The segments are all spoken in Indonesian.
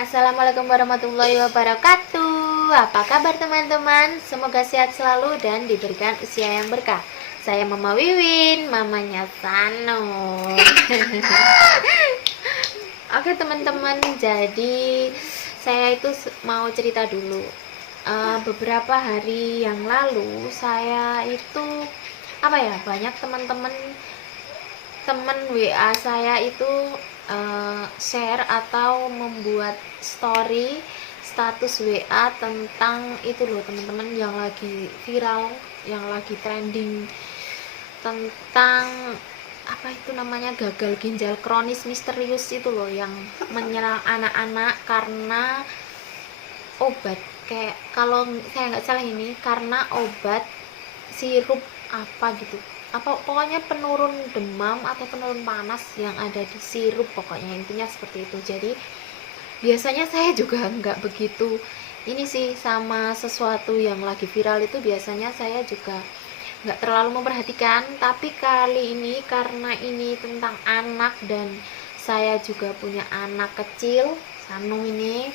Assalamualaikum warahmatullahi wabarakatuh. Apa kabar teman-teman? Semoga sehat selalu dan diberikan usia yang berkah. Saya Mama Wiwin, mamanya Sano. Oke teman-teman, jadi saya itu mau cerita dulu. Beberapa hari yang lalu saya itu banyak teman WA saya itu share atau membuat story status WA tentang itu loh teman-teman, yang lagi viral, yang lagi trending, tentang gagal ginjal kronis misterius itu loh, yang menyerang anak-anak karena obat, kayak kalau saya nggak salah ini karena obat sirup apa gitu, pokoknya penurun demam atau penurun panas yang ada di sirup, pokoknya intinya seperti itu. Jadi biasanya saya juga nggak begitu ini sih sama sesuatu yang lagi viral itu, biasanya saya juga nggak terlalu memperhatikan, tapi kali ini karena ini tentang anak dan saya juga punya anak kecil, Sanung ini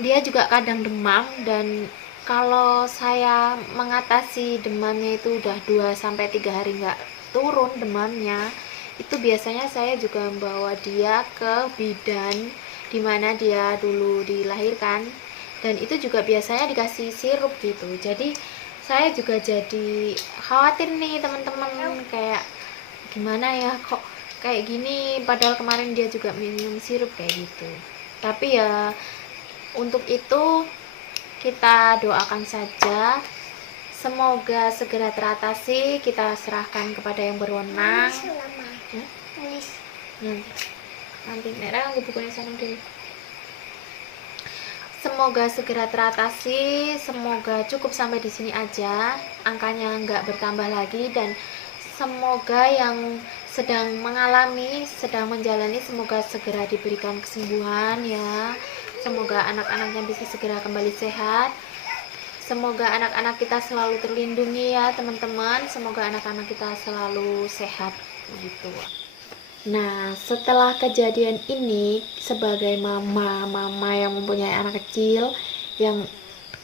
dia juga kadang demam, dan kalau saya mengatasi demamnya itu udah 2 sampai 3 hari nggak turun demamnya, itu biasanya saya juga membawa dia ke bidan dimana dia dulu dilahirkan, dan itu juga biasanya dikasih sirup gitu. Jadi saya juga jadi khawatir nih teman-teman, kayak gimana ya kok kayak gini, padahal kemarin dia juga minum sirup kayak gitu. Tapi ya untuk itu kita doakan saja, semoga segera teratasi, kita serahkan kepada yang berwenang. Nanti Nera aku bukunya sana dulu. Semoga segera teratasi, semoga cukup sampai di sini aja, angkanya nggak bertambah lagi, dan semoga yang sedang menjalani, semoga segera diberikan kesembuhan ya. Semoga anak-anaknya bisa segera kembali sehat. Semoga anak-anak kita selalu terlindungi ya teman-teman. Semoga anak-anak kita selalu sehat gitu. Nah, setelah kejadian ini, sebagai mama yang mempunyai anak kecil yang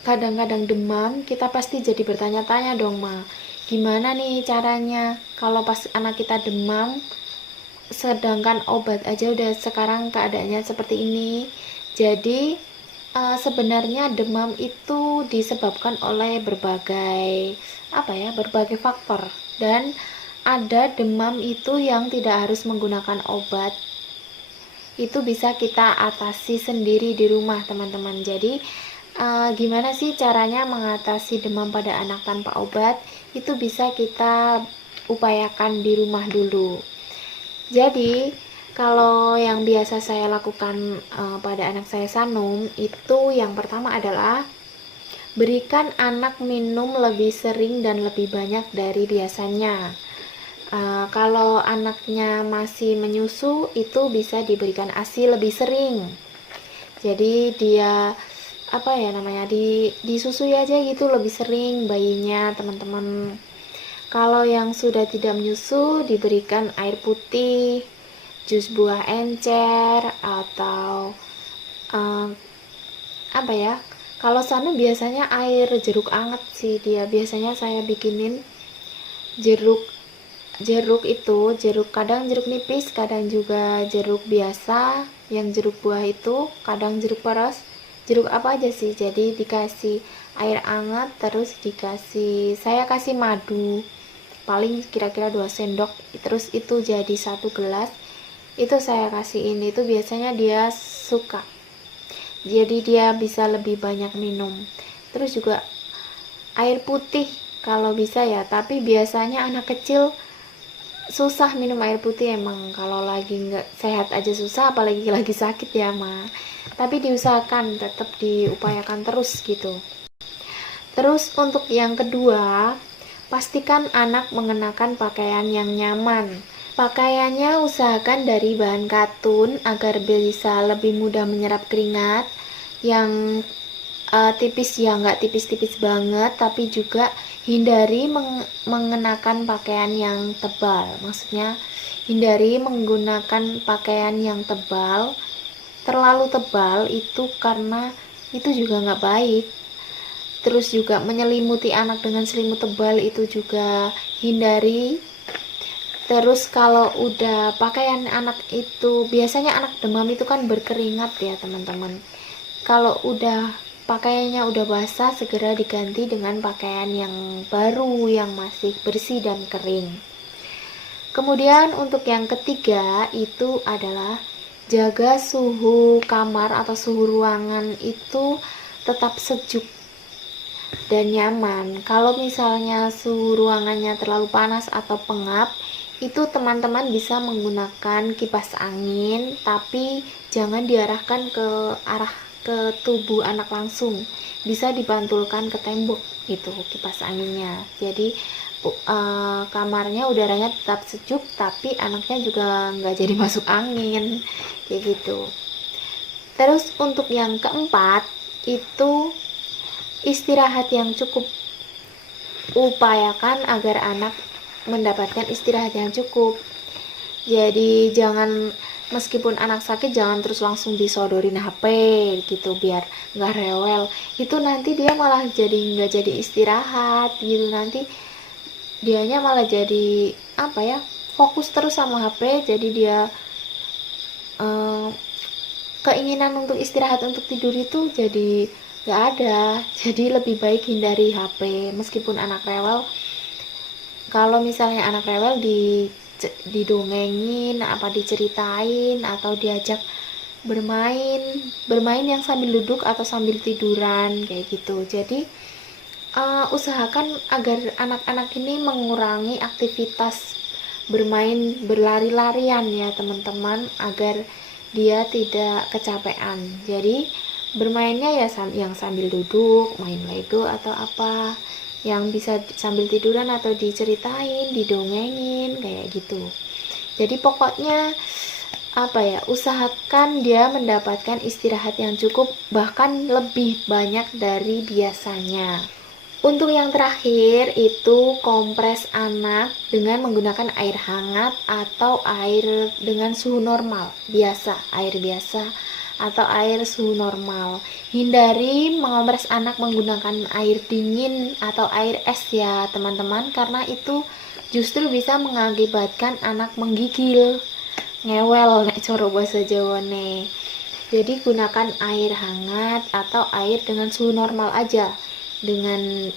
kadang-kadang demam, kita pasti jadi bertanya-tanya dong, Ma. Gimana nih caranya kalau pas anak kita demam, sedangkan obat aja udah sekarang keadaannya seperti ini. Jadi sebenarnya demam itu disebabkan oleh berbagai faktor, dan ada demam itu yang tidak harus menggunakan obat, itu bisa kita atasi sendiri di rumah teman-teman. Jadi gimana sih caranya mengatasi demam pada anak tanpa obat, itu bisa kita upayakan di rumah dulu. Jadi kalau yang biasa saya lakukan pada anak saya Sanum, itu yang pertama adalah berikan anak minum lebih sering dan lebih banyak dari biasanya. Kalau anaknya masih menyusu, itu bisa diberikan ASI lebih sering. Jadi dia disusui aja gitu lebih sering bayinya teman-teman. Kalau yang sudah tidak menyusu, diberikan air putih, jus buah encer, atau kalau Sanu biasanya air jeruk anget sih, dia biasanya saya bikinin jeruk kadang jeruk nipis, kadang juga jeruk biasa, yang jeruk buah itu, kadang jeruk peres, jeruk apa aja sih. Jadi dikasih air hangat, terus saya kasih madu paling kira-kira 2 sendok, terus itu jadi 1 gelas, itu saya kasih ini, itu biasanya dia suka, jadi dia bisa lebih banyak minum. Terus juga air putih kalau bisa ya, tapi biasanya anak kecil susah minum air putih, emang kalau lagi nggak sehat aja susah, apalagi lagi sakit ya tapi diusahakan, tetap diupayakan terus gitu. Terus untuk yang kedua, pastikan anak mengenakan pakaian yang nyaman. Pakaiannya usahakan dari bahan katun agar bisa lebih mudah menyerap keringat, yang tipis ya, nggak tipis-tipis banget, tapi juga hindari mengenakan pakaian yang tebal. Maksudnya hindari menggunakan pakaian yang tebal terlalu tebal itu karena itu juga nggak baik. Terus juga menyelimuti anak dengan selimut tebal itu juga hindari. Terus kalau udah pakaian anak itu, biasanya anak demam itu kan berkeringat ya teman-teman. Kalau udah pakaiannya udah basah, segera diganti dengan pakaian yang baru yang masih bersih dan kering. Kemudian untuk yang ketiga itu adalah jaga suhu kamar atau suhu ruangan itu tetap sejuk dan nyaman. Kalau misalnya suhu ruangannya terlalu panas atau pengap, itu teman-teman bisa menggunakan kipas angin, tapi jangan diarahkan ke arah ke tubuh anak langsung, bisa dipantulkan ke tembok itu kipas anginnya. Jadi kamarnya udaranya tetap sejuk, tapi anaknya juga nggak jadi masuk angin kayak gitu. Terus untuk yang keempat itu istirahat yang cukup. Upayakan agar anak mendapatkan istirahat yang cukup. Jadi jangan, meskipun anak sakit, jangan terus langsung disodorin HP gitu biar nggak rewel. Itu nanti dia malah jadi nggak jadi istirahat gitu, nanti dianya malah jadi apa ya, fokus terus sama HP. Jadi dia keinginan untuk istirahat, untuk tidur itu jadi nggak ada. Jadi lebih baik hindari HP meskipun anak rewel. Kalau misalnya anak rewel didongengin, apa diceritain, atau diajak bermain yang sambil duduk atau sambil tiduran kayak gitu. Jadi usahakan agar anak-anak ini mengurangi aktivitas bermain berlari-larian ya teman-teman, agar dia tidak kecapean. Jadi bermainnya ya yang sambil duduk, main Lego atau apa, yang bisa sambil tiduran atau diceritain, didongengin kayak gitu. Jadi pokoknya apa ya, usahakan dia mendapatkan istirahat yang cukup, bahkan lebih banyak dari biasanya. Untuk yang terakhir itu kompres anak dengan menggunakan air hangat atau air dengan suhu normal biasa, air biasa atau air suhu normal. Hindari mengompres anak menggunakan air dingin atau air es ya teman-teman, karena itu justru bisa mengakibatkan anak menggigil, ngewel nek coro bahasa Jawane. Jadi gunakan air hangat atau air dengan suhu normal aja, dengan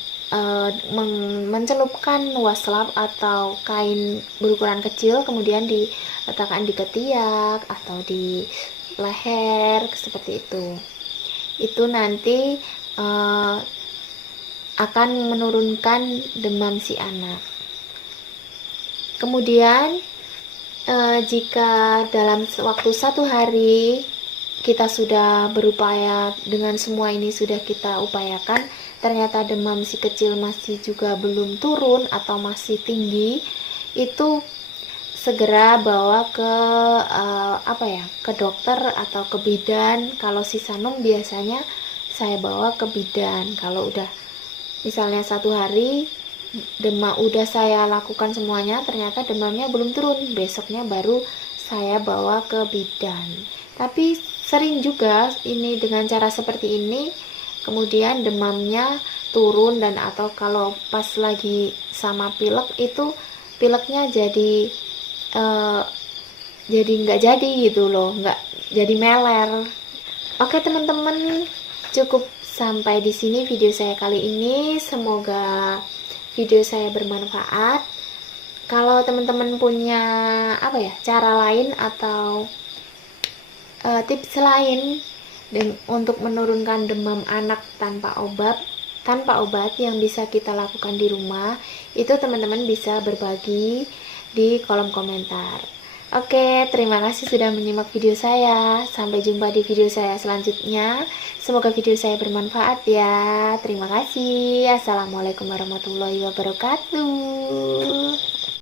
mencelupkan waslap atau kain berukuran kecil, kemudian diletakkan di ketiak atau di leher seperti itu. Itu nanti akan menurunkan demam si anak. Kemudian jika dalam waktu 1 hari kita sudah berupaya dengan semua ini, sudah kita upayakan, ternyata demam si kecil masih juga belum turun atau masih tinggi, itu segera bawa ke ke dokter atau ke bidan. Kalau si Sanum biasanya saya bawa ke bidan. Kalau udah misalnya 1 hari demam, udah saya lakukan semuanya, ternyata demamnya belum turun, besoknya baru saya bawa ke bidan. Tapi sering juga ini dengan cara seperti ini, kemudian demamnya turun, dan atau kalau pas lagi sama pilek itu pileknya jadi nggak jadi gitu loh, nggak jadi meler. Oke teman-teman, cukup sampai di sini video saya kali ini. Semoga video saya bermanfaat. Kalau teman-teman punya cara lain atau tips lain untuk menurunkan demam anak tanpa obat yang bisa kita lakukan di rumah, itu teman-teman bisa berbagi di kolom komentar. Oke, terima kasih sudah menyimak video saya. Sampai jumpa di video saya selanjutnya. Semoga video saya bermanfaat ya. Terima kasih. Assalamualaikum warahmatullahi wabarakatuh.